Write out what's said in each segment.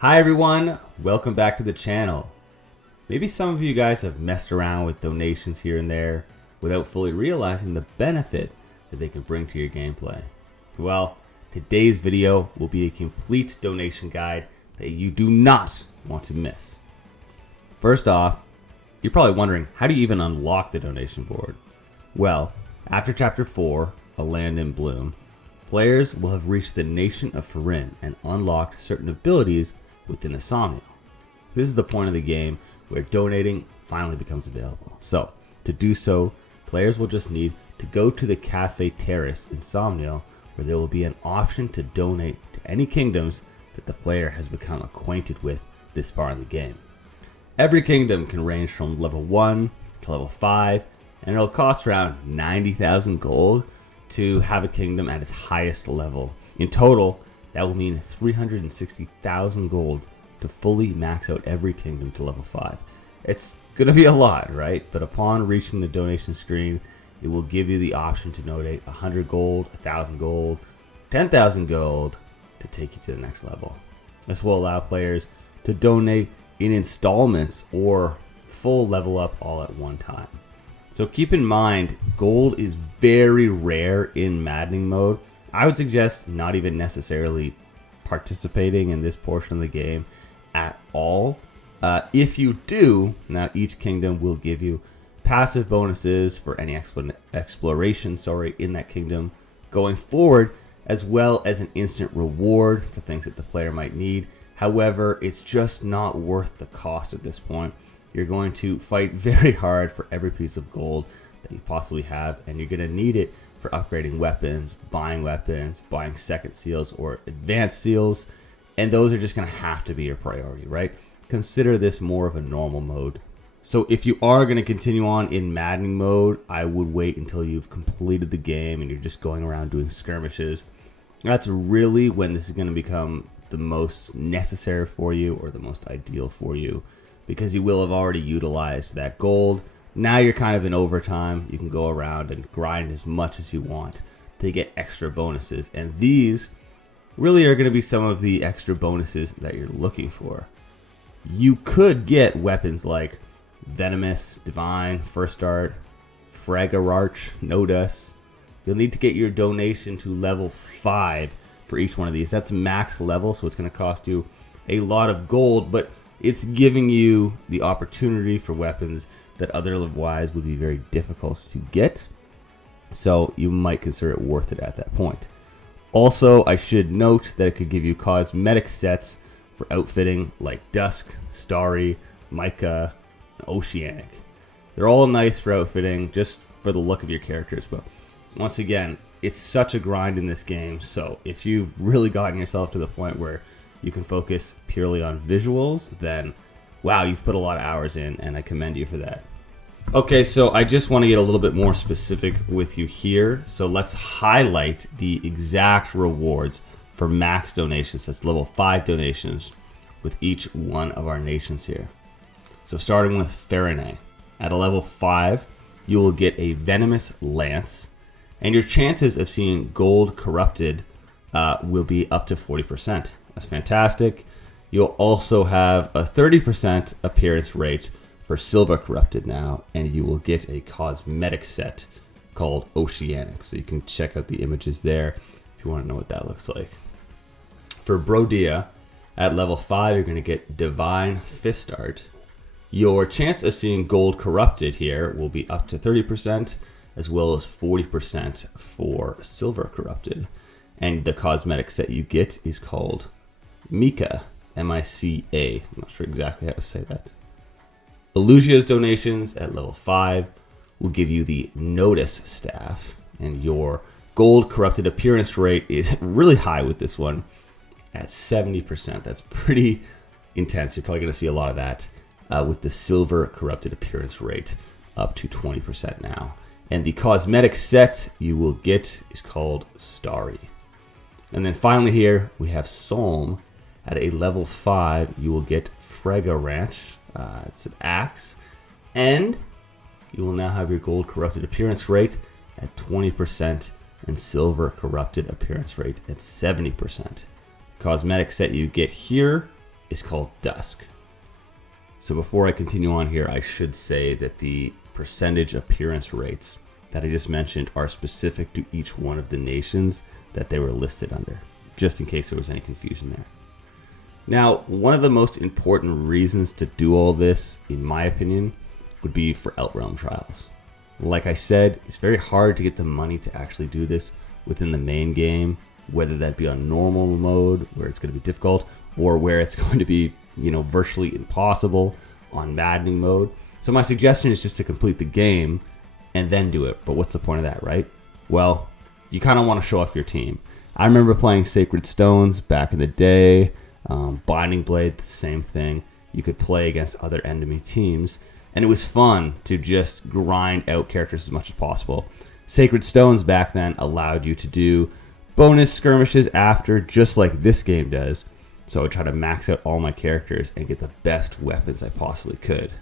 Hi everyone, welcome back to the channel. Maybe some of you guys have messed around with donations here and there without fully realizing the benefit that they can bring to your gameplay. Well, today's video will be a complete donation guide that you do not want to miss. First off, you're probably wondering, how do you even unlock the donation board? Well, after Chapter 4, A Land in Bloom, players will have reached the nation of Farina and unlocked certain abilities within the Somniel. This is the point of the game where donating finally becomes available. So, to do so, players will just need to go to the Cafe Terrace in Somniel, where there will be an option to donate to any kingdoms that the player has become acquainted with this far in the game. Every kingdom can range from level 1 to level 5, and it'll cost around 90,000 gold to have a kingdom at its highest level. In total, that will mean 360,000 gold to fully max out every kingdom to level 5. It's going to be a lot, right? But upon reaching the donation screen, it will give you the option to donate 100 gold, 1,000 gold, 10,000 gold to take you to the next level. This will allow players to donate in installments or full level up all at one time. So keep in mind, gold is very rare in maddening mode. I would suggest not even necessarily participating in this portion of the game at all. If you do, now each kingdom will give you passive bonuses for any exploration in that kingdom going forward, as well as an instant reward for things that the player might need. However, it's just not worth the cost at this point. You're going to fight very hard for every piece of gold that you possibly have, and you're going to need it for upgrading weapons, buying second seals or advanced seals, and those are just going to have to be your priority, right? Consider this more of a normal mode. So if you are going to continue on in maddening mode, I would wait until you've completed the game and you're just going around doing skirmishes. That's really when this is going to become the most necessary for you or the most ideal for you, because you will have already utilized that gold. Now you're kind of in overtime. You can go around and grind as much as you want to get extra bonuses. And these really are going to be some of the extra bonuses that you're looking for. You could get weapons like Venomous, Divine, First Art, Fragararch, Nodus. You'll need to get your donation to level 5 for each one of these. That's max level, so it's going to cost you a lot of gold, but it's giving you the opportunity for weapons that otherwise would be very difficult to get. So you might consider it worth it at that point. Also, I should note that it could give you cosmetic sets for outfitting like Dusk, Starry, Mica, and Oceanic. They're all nice for outfitting, just for the look of your characters. But once again, it's such a grind in this game. So if you've really gotten yourself to the point where you can focus purely on visuals, then wow, you've put a lot of hours in, and I commend you for that. Okay, so I just want to get a little bit more specific with you here. So let's highlight the exact rewards for max donations. That's level 5 donations with each one of our nations here. So starting with Farina. At a level 5, you will get a Venomous Lance, and your chances of seeing gold corrupted will be up to 40%. That's fantastic. You'll also have a 30% appearance rate for silver corrupted now, and you will get a cosmetic set called Oceanic. So you can check out the images there if you want to know what that looks like. For Brodia, at level 5, you're going to get Divine Fist Art. Your chance of seeing gold corrupted here will be up to 30%, as well as 40% for silver corrupted. And the cosmetic set you get is called Mica, M-I-C-A. I'm not sure exactly how to say that. Elusia's donations at level 5 will give you the Nodus staff, and your gold corrupted appearance rate is really high with this one at 70%. That's pretty intense. You're probably going to see a lot of that with the silver corrupted appearance rate up to 20% now. And the cosmetic set you will get is called Starry. And then finally here we have Psalm. At a level 5, you will get Fragararch. It's an axe. And you will now have your gold corrupted appearance rate at 20% and silver corrupted appearance rate at 70%. The cosmetic set you get here is called Dusk. So before I continue on here, I should say that the percentage appearance rates that I just mentioned are specific to each one of the nations that they were listed under, just in case there was any confusion there. Now, one of the most important reasons to do all this, in my opinion, would be for Outream Trials. Like I said, it's very hard to get the money to actually do this within the main game, whether that be on normal mode, where it's going to be difficult, or where it's going to be, virtually impossible on maddening mode. So my suggestion is just to complete the game and then do it. But what's the point of that, right? Well, you kind of want to show off your team. I remember playing Sacred Stones back in the day. Binding Blade, the same thing. You could play against other enemy teams, and it was fun to just grind out characters as much as possible. Sacred Stones back then allowed you to do bonus skirmishes after, just like this game does. So I would try to max out all my characters and get the best weapons I possibly could.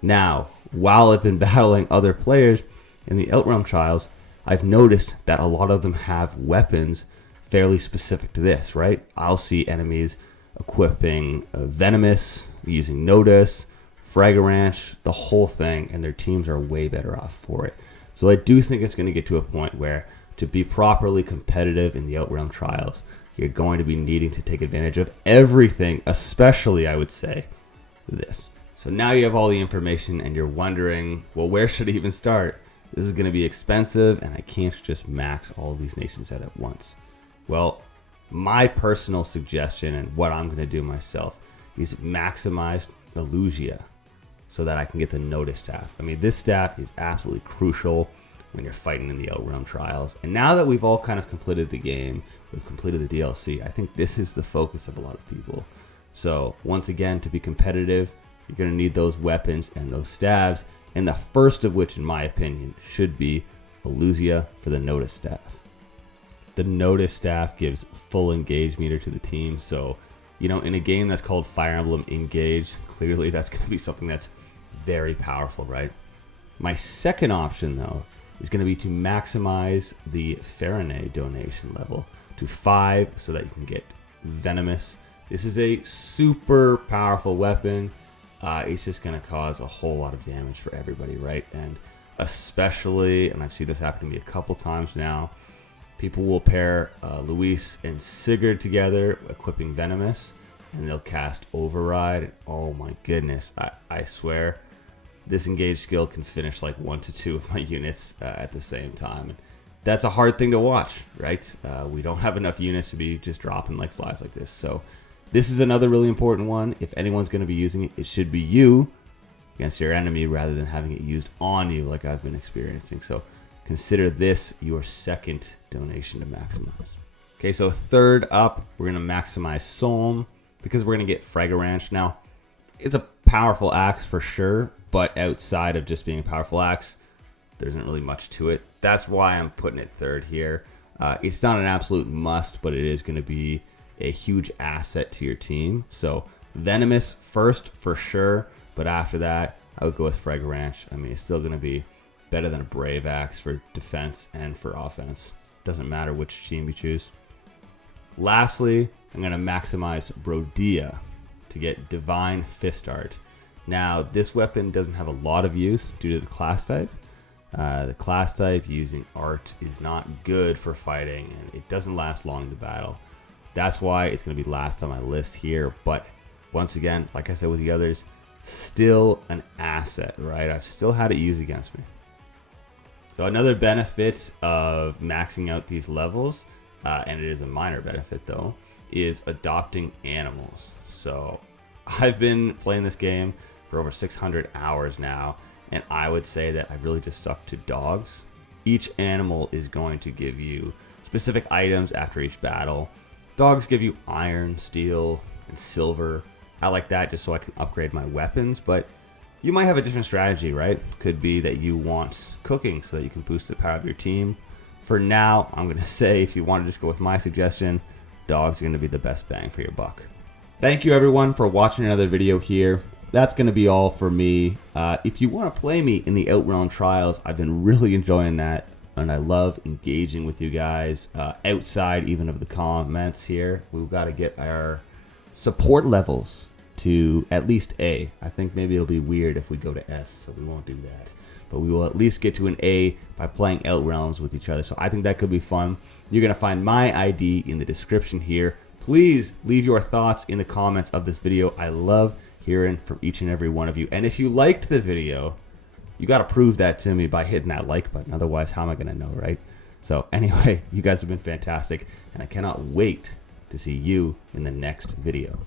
Now, while I've been battling other players in the Outream Trials, I've noticed that a lot of them have weapons fairly specific to this, right? I'll see enemies equipping Venomous, using Notice, Fragranch, the whole thing, and their teams are way better off for it. So I do think it's going to get to a point where, to be properly competitive in the Outream Trials, you're going to be needing to take advantage of everything, especially, I would say, this. So now you have all the information and you're wondering, well, where should I even start? This is going to be expensive and I can't just max all these nations out at once. Well, my personal suggestion and what I'm going to do myself is maximize Illusia so that I can get the Notice staff. I mean, this staff is absolutely crucial when you're fighting in the Outream Trials. And now that we've all kind of completed the game, we've completed the DLC, I think this is the focus of a lot of people. So once again, to be competitive, you're going to need those weapons and those staves, and the first of which, in my opinion, should be Illusia for the Notice staff. The Notice staff gives full engage meter to the team, so in a game that's called Fire Emblem Engage, clearly that's going to be something that's very powerful, right? My second option, though, is going to be to maximize the Farina donation level to 5 so that you can get Venomous. This is a super powerful weapon. It's just going to cause a whole lot of damage for everybody, right? And especially, and I've seen this happen to me a couple times now, people will pair Luis and Sigurd together, equipping Venomous, and they'll cast Override. Oh my goodness, I swear, this engage skill can finish like 1 to 2 of my units at the same time. And that's a hard thing to watch, right? We don't have enough units to be just dropping like flies like this. So this is another really important one. If anyone's going to be using it, it should be you against your enemy rather than having it used on you like I've been experiencing. So consider this your second donation to maximize. Okay, so third up, we're going to maximize Solm because we're going to get Fragranch. Now, it's a powerful axe for sure, but outside of just being a powerful axe, there isn't really much to it. That's why I'm putting it third here. It's not an absolute must, but it is going to be a huge asset to your team. So Venomous first for sure, but after that, I would go with Fragranch. I mean, it's still going to be better than a Brave Axe for defense and for offense. Doesn't matter which team you choose. Lastly, I'm going to maximize Brodia to get Divine Fist Art. Now, this weapon doesn't have a lot of use due to the class type. The class type using art is not good for fighting, and it doesn't last long in the battle. That's why it's going to be last on my list here. But once again, like I said with the others, still an asset, right? I've still had it used against me. So another benefit of maxing out these levels, and it is a minor benefit though, is adopting animals. So I've been playing this game for over 600 hours now, and I would say that I've really just stuck to dogs. Each animal is going to give you specific items after each battle. Dogs give you iron, steel, and silver. I like that just so I can upgrade my weapons, but you might have a different strategy, right? Could be that you want cooking so that you can boost the power of your team. For now, I'm going to say if you want to just go with my suggestion, dogs are going to be the best bang for your buck. Thank you everyone for watching another video here. That's going to be all for me. If you want to play me in the Outream Trials, I've been really enjoying that, and I love engaging with you guys outside even of the comments here. We've got to get our support levels to at least A. I think maybe it'll be weird if we go to S, so we won't do that. But we will at least get to an A by playing Outrealms with each other. So I think that could be fun. You're going to find my ID in the description here. Please leave your thoughts in the comments of this video. I love hearing from each and every one of you. And if you liked the video, you got to prove that to me by hitting that like button. Otherwise, how am I going to know, right? So anyway, you guys have been fantastic, and I cannot wait to see you in the next video.